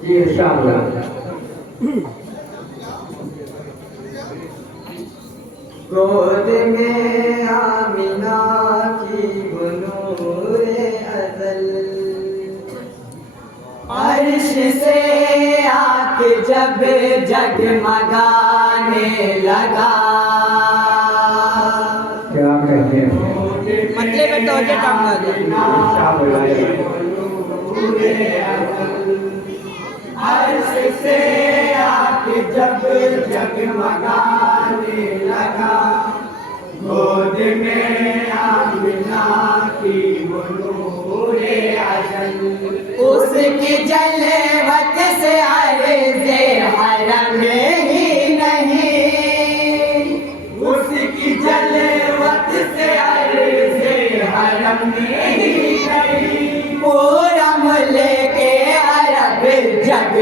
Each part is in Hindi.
जी इंशाअल्लाह। गोद में आमिना की बुनूरे अज़ल, अर्श से आके जब जगमगाने लगा। क्या कहते हैं मतलब में तो अर्श से आके जब जगमगाने लगा, गोद में आमिना की वो नूरे अज़ल, उसकी जलवत से अर्ज़े हरम ही नहीं, उसकी जलवत से अर्ज़े हरम ही नहीं, पूरा मुल्क अरब जग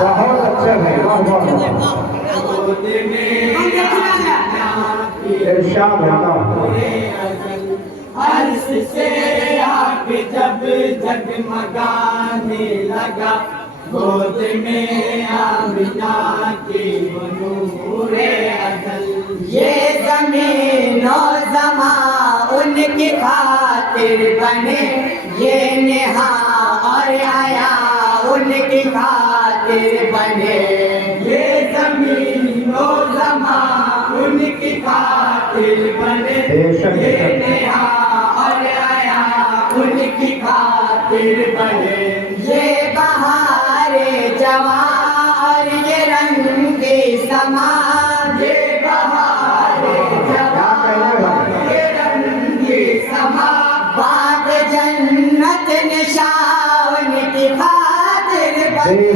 बहुत अच्छे हैं, इरशाद अर्श से आके जब जगमगाने लगा, गोद में आमिना की वो नूरे अज़ल, ये ज़मीन और ज़मा उनकी खातिर बने, ये नेहा और आया उनकी खातिर बने, ये ज़मीन और ज़मा उनकी खातिर बने, ये नेहा और आया उनकी खातिर बने, ये बहारे जवां और ये रंगे समा, ये बहारे जवां ये रंगे समा, बाग जन्नत निशान की खातिर बने,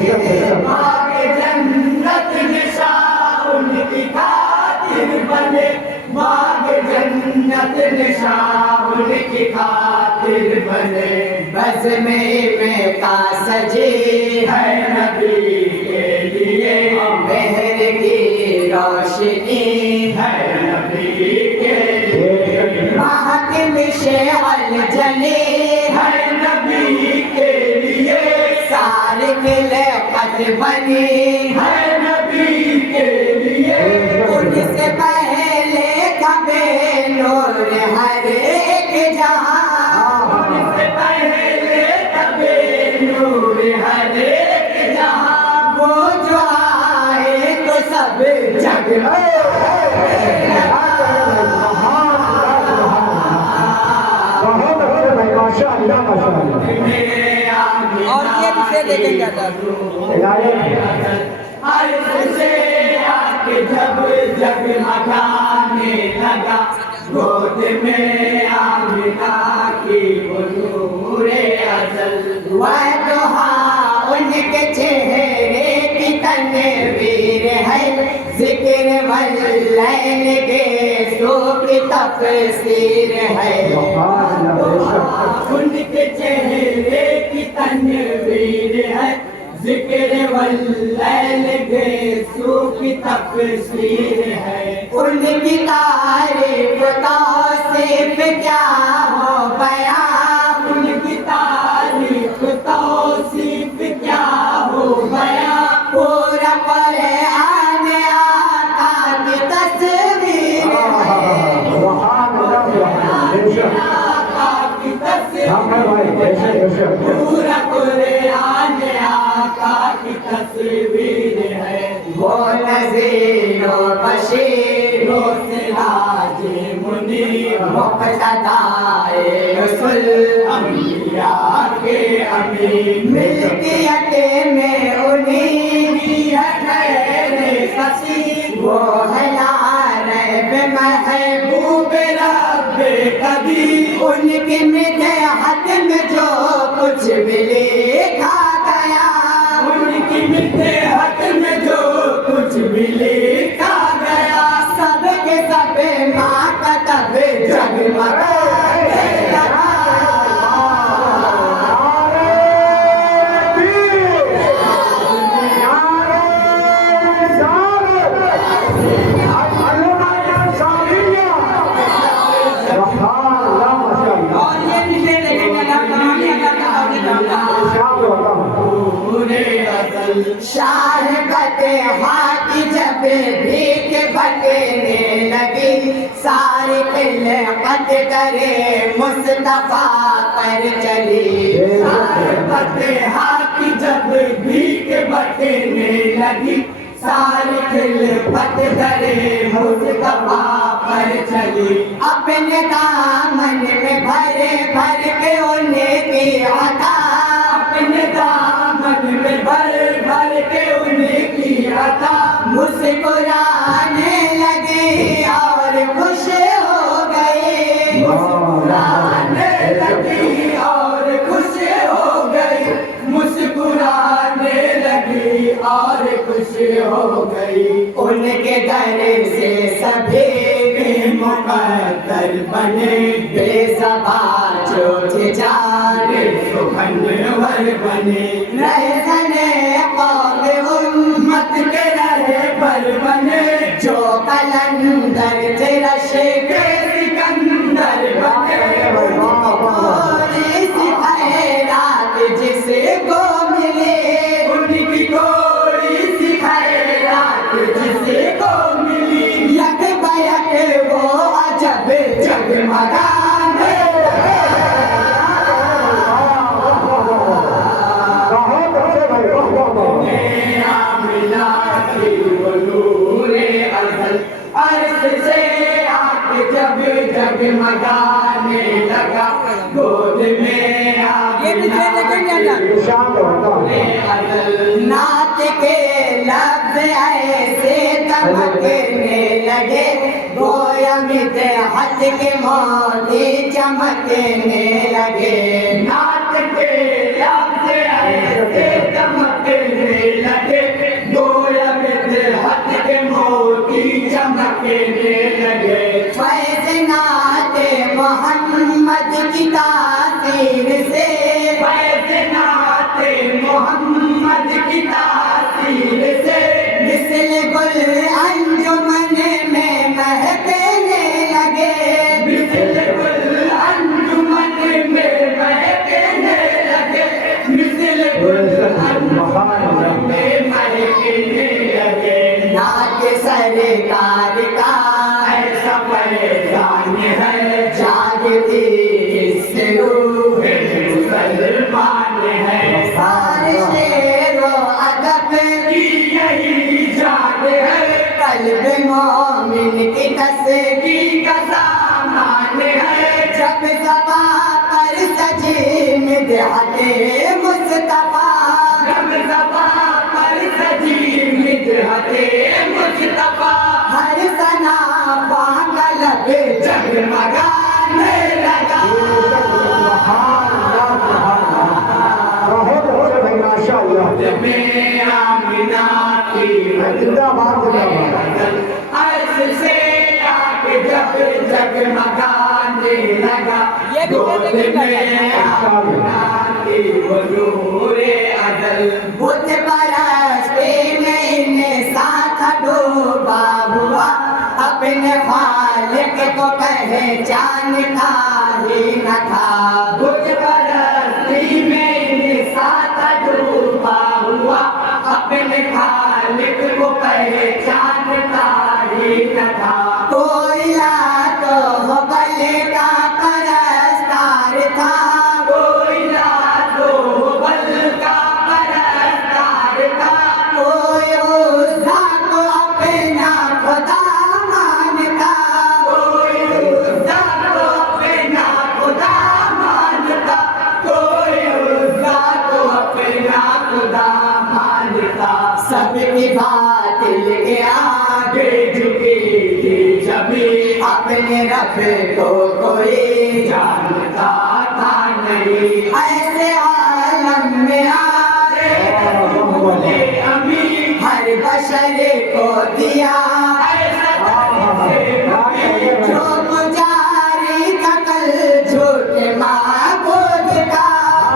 बाग जन्नत निशान की खातिर बने, बाग जन्नत निशान की खातिर बने, बज़्म में का सजे है नबी के लिए, मेहर की रोशनी है नबी के लिए, महक मिशअल जले है नबी के लिए, सारिक लिक़त बनी है नबी के लिए, उनसे पहले कबे नूर हर एक जहां, उनसे पहले कबे नूर हर एक जहां, वो जो आए तो सब जग और ये से देखेंगे अर्श से आके जब जगमगाने लगा, गोद में आमिना की वो नूरे अज़ल, वह दुहा उनके चेहरे की तनवीर है, जिक्र वल्लैल के सो की तफसीर है, उनके चेहरे की तनवीर है, जिक्र वल्लैल के सो की तफसीर है, उनकी तारीफ तौसीफ क्या हो बयां, उनकी तारीफ तौसीफ क्या हो बयां, पूरा कुरान आका की तस्वीर है, आका की तस्वीर, पूरा कुरान आका की तस्वीर है, वो नज़ीर व बशीर व सिराज मुनीर, मुक़्तदाए रसूल अंबिया के अमीन, मिल्कियत में उन्हीं की है खैर ख़सीर, वो है ला रैब महबूब रब्बे कदीर, उनकी मिदहत में जो कुछ भी लिखा गया, उनकी मिदहत में जो कुछ भी लिखा गया, सब के सब माँ का तब जगमगाने लगा। साहबत हाथी जब भीख बटने लगी सारी खिलकत करे मुस्तफा पर चली साहबत हाथी जब भीख बटने लगी सारी खिलकत करे मुस्तफा पर चली अपने दामन में भरे भर के उनकी अता अपने दामन में भर भर के उनकी अता मुस्कुराने लगी और खुश हो गई मुस्कुराने लगी और खुश हो गई मुस्कुराने लगी और खुश हो गई उनके घर से सभी मुकद्दर बने बेज़बा चोट जाने सुखनवर बने रहने कौम उम्मत के रहे पर बने जो कलंदर थे रशे के सिकंदर बने रात जिसको मिले उनकी कोई सिखाए रात जिसको मिली यक बयक वो अजब जगमगाने बहुत अच्छे भाई मेरा मिला की वो नूरे अज़ल अर्श से आके जब जगमगाने लगा गोद में ये पीछे देखेंगे अंदर शांत होता नात के लफ्ज़ ऐसे चमकने लगे गोया मिदहत के मोती चमकने लगे नात के लफ्ज़ ऐसे चमकने लगे गोया मिदहत के मोती चमकने लगे फैज़ नाते मोहम्मद की तासीर से फैज़ नाते मोहम्मद की तासीर से मिसल गुल अंजुमन में महकने लगे मिसल गुल अंजुमन में महकने लगे मिसल गुल अंजुमन में महकने लगे नात सरकार का ऐसा परेशान है जागती इससे रूह मुसलमान है सारे शेरो अदब की यही जान है कल्ब मोमिन की तस्कीर का सामान है जब ज़बा पर सजी मिदहते मुस्तफा जब ज़बा पर सजी मिदहते मुस्तफा हर सना पागल जगमगाने लगा बहुत अच्छे भाई माशाअल्लाह मेरा मिना की जिंदाबाद जिंदाबाद अर्श से आके जब जगमगाने लगा ये भी बुत परस्ती में इन्हें साथ डूबा हुआ अपने खालिक को पहचानता ही न था बुत परस्ती में इन्हें साथ डूबा हुआ अपने खालिक को पहचानता ही न था कोयला तो बल का परस्तार था कोयला तो बल का परस्तार था कोई उसा को अपना खुदा मानता कोई उसा को अपना खुदा मानता कोई उसा को अपना खुदा मानता सबकी बातिल के आगे झुकी थी छवि अपने रब को कोई जानता था नहीं ऐसे आलम में आए बोले अमी हर बशर को दिया ऐसा जो पुजारी का कल झूठ माबूद का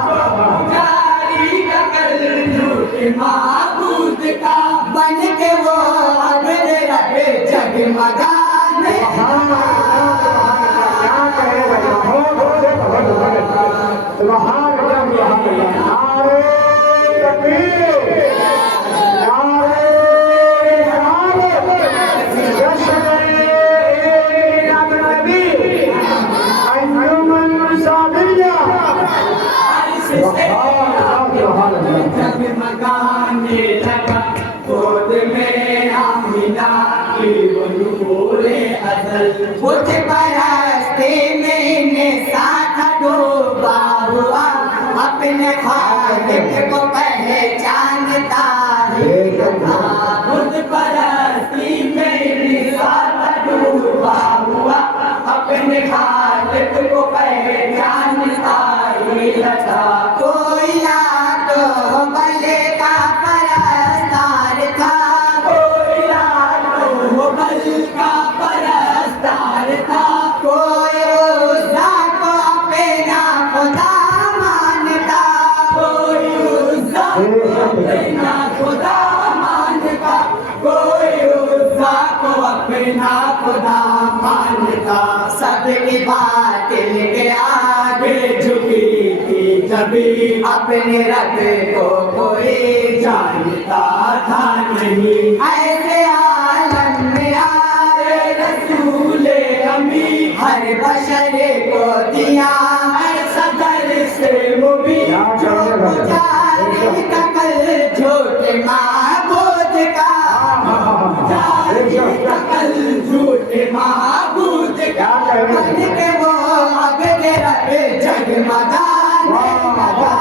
पुजारी का कल झूठ माबूद का बन के वो अब्द रब जगमगाने सुभान अल्लाह नारे तकबीर गोद में आमिना की वो नूरे अज़ल कुछ बरसते में ने साथ डूबा हुआ अपने खालिक को पहचानता ही था खुद परस्ती में साथ डूबा हुआ अपने खालिक को पहचानता ही था कोई तो बले का परस्तार था कोई तो बल का परस्तार था कोई उसा को अपना खुदा मानता कोई उसा को अपना खुदा मानता कोई उसा को अपना खुदा मानता सबकी बातिल के आगे झुकी थी जबी अपने रब को कोई जानता था नहीं ऐसे आलम में आए रसूले अमी हर बशर को दिया ऐसा दर से मुबीन जो गुजारी का कल झूठे माबूद का जारी का कल झूठे माबूद का बन के वो अब रब जगमगाने लगा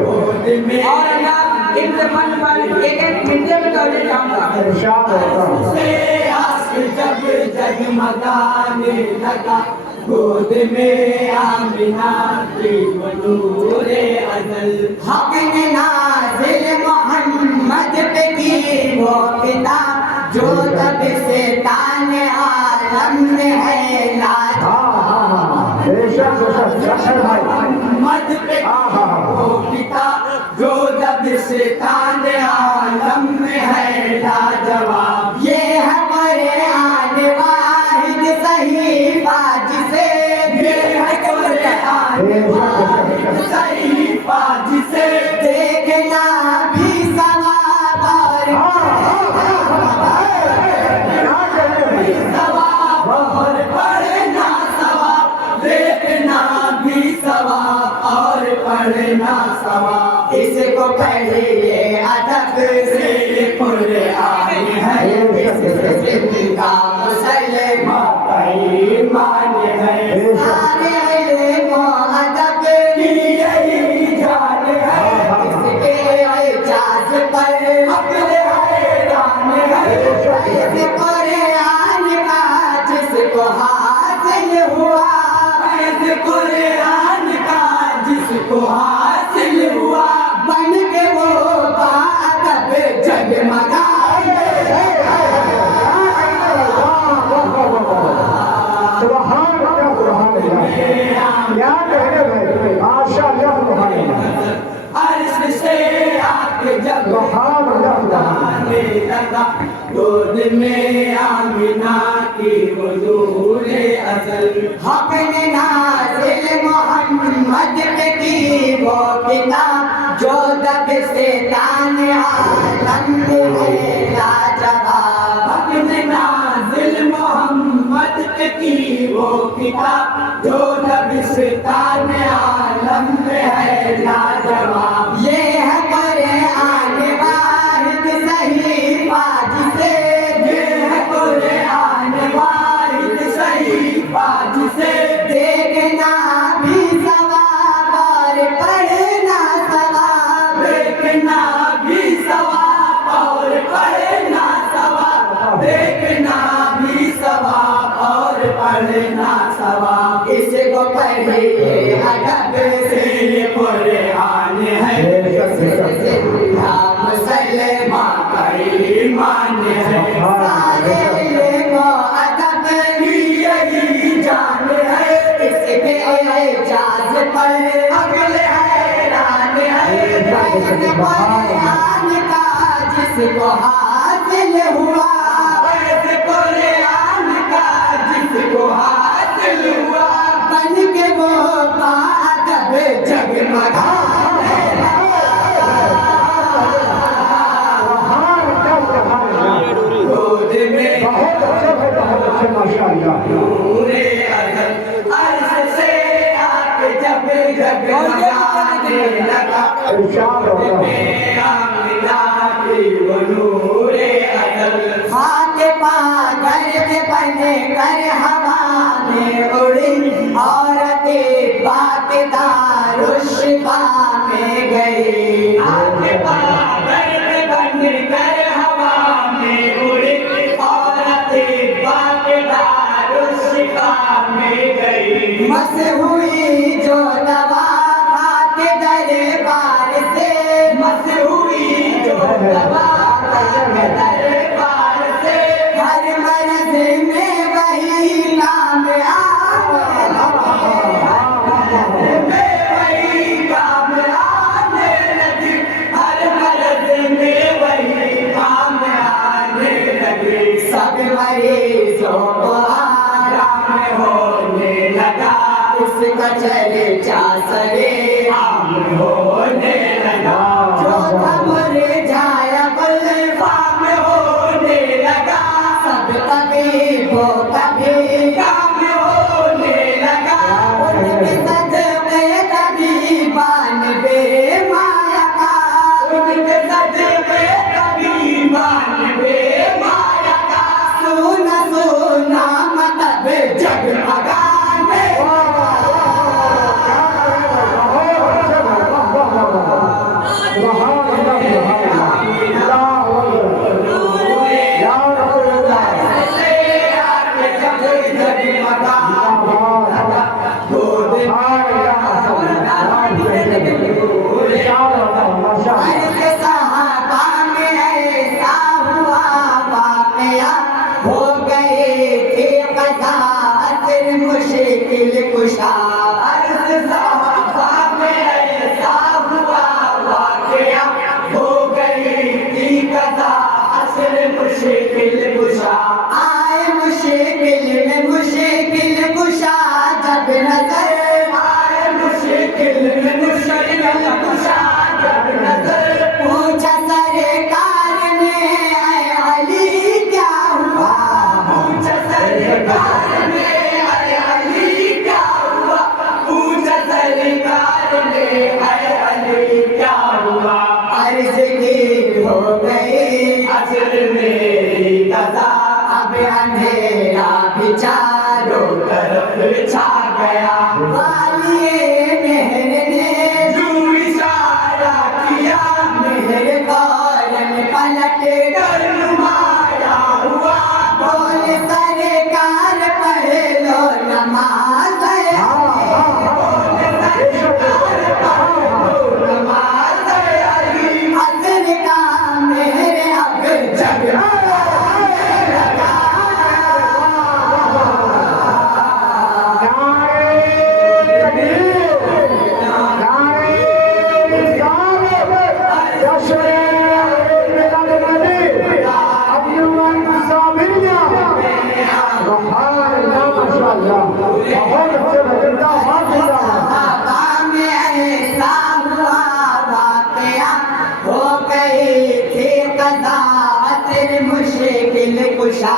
गोद में और अल्लाह इनसे मन वाले एक मिनट में करने जाऊंगा से आस जब जगमगाने लगा गोद में आमिना की वो नूरे अज़ल हक ने नाज़िल मोहम्मद पे की वो किताब जो तब से ताने आलम में है मोहम्मद पे वो किताब जो तब से ताने आलम में है लाजवाब ये हमारे आने वाहिद सही बाज से ये है हमारे आने वाहिद सही बाज से देखना भी सवाब और सवाब और पढ़ना सवाब देखना भी सवाब और पढ़ना सवाब इसको पढ़िए अदब से ये कुरान है इससे जिंदा मुसलमान ईमान है सारे इल्म अदब की यही जान है इसके इजाज पर अक्ल हैरान है इस कुरान का जिसको हासिल हुआ इस कुरान का जिसको हासिल हुआ बन के वो बाअदब जगमगाए अर्श से आके जब आने लगा गोद में आमिना की वो नूरे अज़ल हक ने नाज़िल मोहम्मद पे की वो किताब जो तब से ताने आलम में है लाजवाब हक ने नाज़िल मोहम्मद पे की वो किताब जो तब से ताने आलम में है लाजवाब ये है कुरान वाहिद सही बाज से ये है कुरान वाहिद सही बाज से देखना भी सवाब और पढ़ना सवाब देखना भी सवाब और पढ़ना सवाब देखना भी सवाब और पढ़ना सवाब इसको पढ़िए अदब से ये कुरान है जिंदा मुसलमान का ईमान है सारे इल्म अदब की यही जान है इसके इजाज पर अक्ल हैरान है कुरान का जिसको हासिल हुआ इस कुरान का जिसको हासिल हुआ बन के वो बाअदब जगमगाने गोद में नूरे अज़ल अर्श से आके जब जगमगाने लगा इरशाद होता है हाथ पागर में बन कर हवा में उड़ी औरतें बातदारुशबा में गई। हाथ पागर में बन कर हवा में उड़ी औरतें बातदारुशबा में गई। मस हुई जो दवा खाके दरबार से, मस हुई जो दवा खाके दरबार से, हर मर्ज में वही नाम वही काम आने लगी। हर मर्ज में वही काम आने लगी। सब मरीजों को आराम होने लगा। उसका चर्चा सरे आम होने लगा। जो था मुरझाया गुलफाम होने लगा। सब तबीबों का भी काम होने लगा। उनके सदके तबीबान बेमाया का, उनके सदके तबीबान बेमाया का। सुना सुना मतलब जगमगाने। मुश्किल कुशा अर्ज़ साहबा में ऐसा हुआ वाक़या। हो गई थी कज़ा असर मुश्किल कुशा। आए मुश्किल में मुश्किल कुशा जब नजर, आए मुश्किल में मुश्किल कुशा जब नजर। पूछा सरकार ने ऐ अली क्या हुआ। पूछा सरकार ने अर्ज़ की हो गई असल मेरी कज़ा। अब अंधेरा भी चारों तरफ छा गया। वालिए मेहर ने जो इशारा किया, मेहर फौरन पलट कर नुमाया हुआ। बोल सरकार पढ़ लो नमाज। मुश्किल कुशा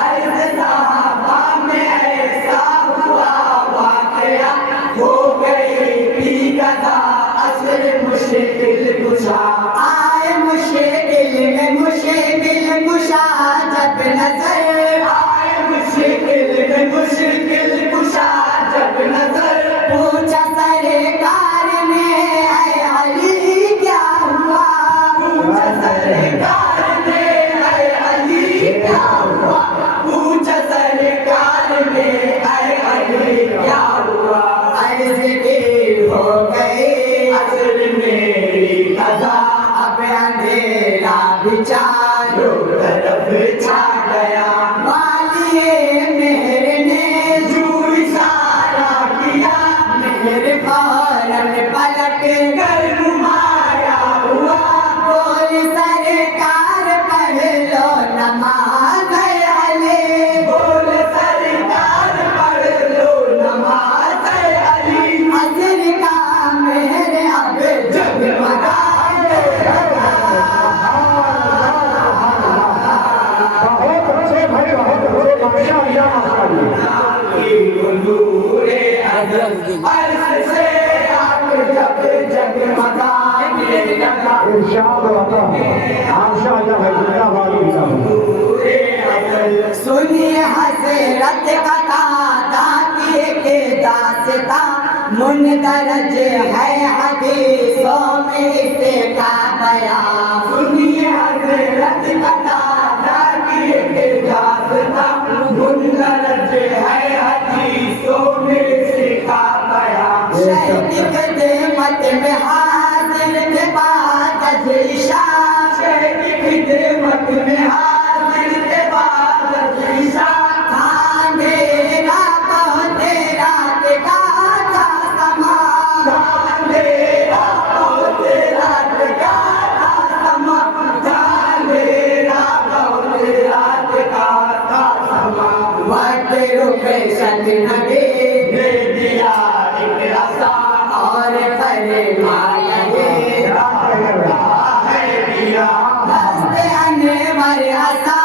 अर्ज़ साहबा में ऐसा हुआ वाक़या। हो गई थी कज़ा असर मुश्किल कुशा। आए मुश्किल में मुश्किल कुशा जब नजर, आए मुश्किल में मुश्किल कुशा जब नजर। पूछा सरकार ने ऐ अली क्या हुआ। पूछा सरकार ने ऐ अली क्या हुआ। पूछा सरकार ने ऐ अली क्या हुआ। अर्ज़ की हो गई असल मेरी कज़ा। अब अंधेरा भी चारों तरफ छा गया। इरशाद होता माशाअल्लाह भाई जिंदाबाद जिंदाबाद सुनिए हजरत का दाती के दासता मुंदरज है हदीसों में इसे का बयान सुनिए हजरत का दाती के दासता मुंदरज है हदीसों में इसे का बयान शहीद के देमत में हाजिर के बाद अजीशा शहीद की देमत में हाजिर के बाद अजीशा अंधेरा बहुत रात का था समा अंधेरा बहुत रात का था समा अंधेरा बहुत रात का था समा वक्त रुपए सत नबी दे दिया एक आसा और फरमा लगे है दिया दस्ते आने वाले आसा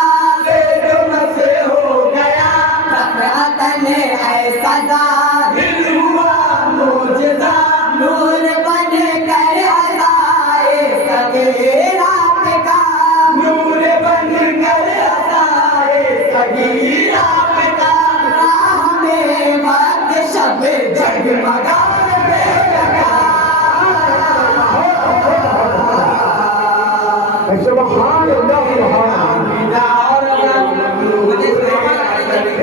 से तुमसे हो गया कफरत ने ऐसा जाहिर हुआ मुझदा नूर बन कर अज़ाए सगीरात का नूर बन कर अज़ाए सगीरात का राह में वक्त शब जगमगाने लगा सुभान अल्लाह सुभान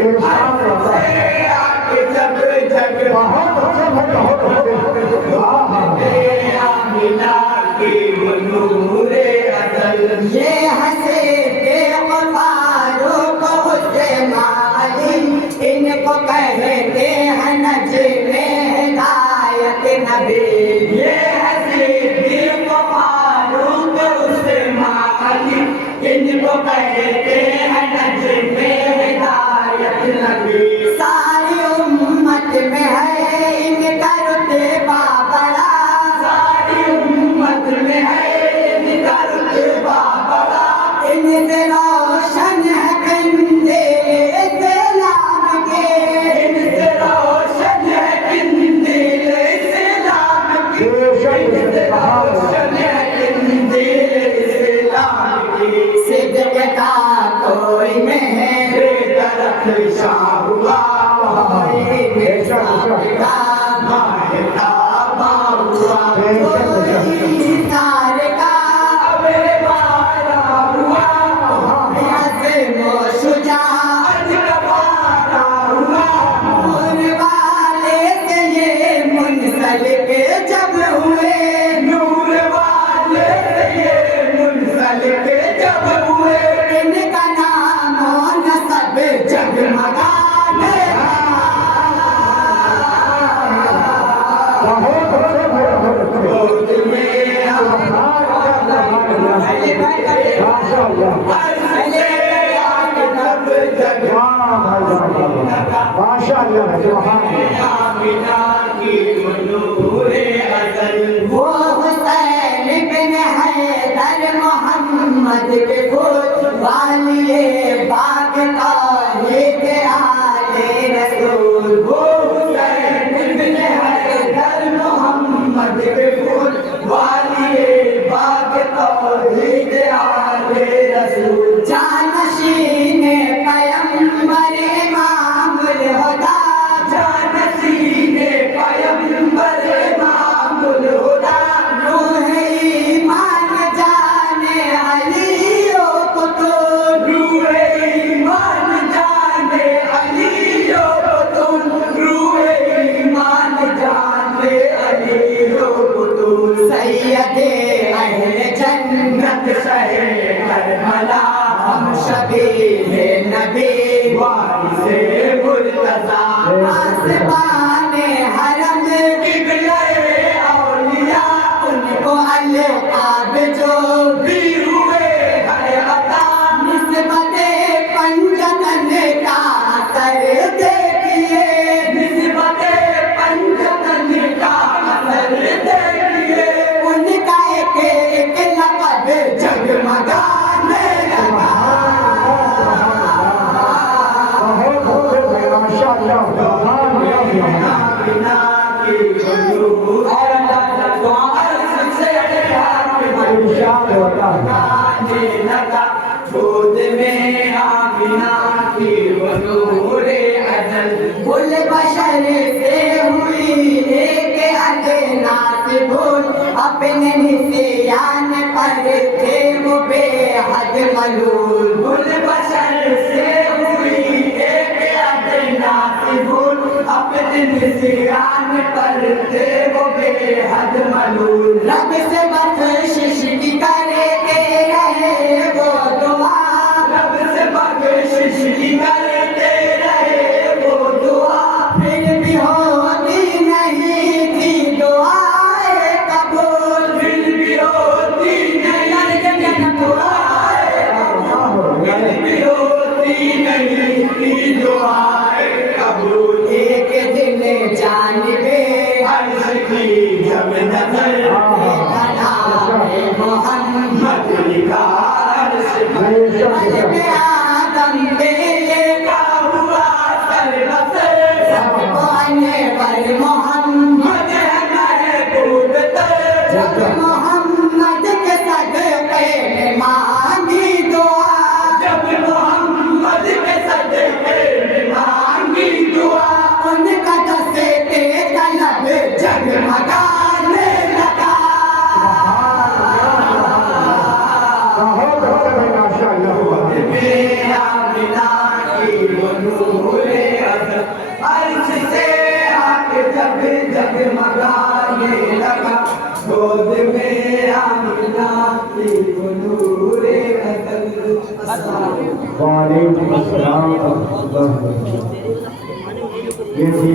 इरशाद होता बहुत अच्छे भाई बहुत ये हंसे फारूक हुसैन अली इनको कहते हैं नजमे हिदायत नबी ये हंसे फारूक हुसैन अली इनको कहते हैं नजमे हिदायत नबी सारी उम्मत में है इनका रुतबा बड़ा सारी उम्मत में है इनका रुतबा बड़ा इनसे रोशन है कंधे इस्लाम के इनसे रोशन है कंधे इस्लाम के इनसे रोशन है कंधे इस्लाम के सिद्क का कोई मेरे तरफ शाहुआ जब हुए नूर वाले ये मुंसलिक जब हुए इनका नाम नसब जगमगाने बहुत अच्छे भाई बहुत अच्छे माशाअल्लाह सुभान वो हुसैन बिन हैदर मोहम्मद के फूल वालिए बाग ताहिर के आले रसूल वो हुसैन बिन हैदर मोहम्मद के फूल वालिए बाग ताहिर के आले रसूल जानशीन पैगंबर इमामुल हुदा जानशीन पैगंबर इमामुल हुदा रूह ईमान जाने अली ओ कुतुब रूह ईमान जाने अली ओ कुतुब रूह ईमान जाने अली ओ कुतुब सैयदे अहले जन्नत शहे करबला हम शबीहे नबी वारिसे मुर्तज़ा आसमाने हरम किबले औलिया उनको अलकाब जो भी हुए हर अता निस्बते पंजतन का असर देखिए निस्बते पंजतन का असर देखिए उनका एक एक लक़ब जगमगाने लगा बहुत अच्छे भाई माशाअल्लाह सुभान अल्लाह और इरशाद होता है गाने लगा गोद में आमिना की वो नूरे अज़ल गुल बशर से हुई एक अदना से भूल अपने निशान पर थे वो बेहद मलूल गुल बशर से हुई एक अदना से भूल अपने निशान पर थे वो बेहद मलूल रब से बख्शिश की करे के रहे वो दुआ रब से बख्शिश की करते रहे वो दुआ फिर भी होती नहीं थी दुआए कबूल फिर भी होती नहीं दुआए कबूल फिर भी होती नहीं थी दुआए कबूल एक दिन जानबे अर्श की जब नजर देखा मोहम्मद लिखा अर्श की आदम पे लेका हुआ सरबसर सबको आने पर मोहम्मद है महबूब तर जब मोहम्मद के सदक़े में मांगी दुआ जब मोहम्मद के सदक़े में मांगी दुआ उनका दस्ते तलब जगमगाने लगा बहुत बहुत भाई माशाअल्लाह आमिना की वो नूरे अज़ल अर्श से आके जग जगमगाने लगा गोद में आमिना की वो नूरे अज़ल वालेकुम अस्सलाम व रहमतुल्लाह। ये थी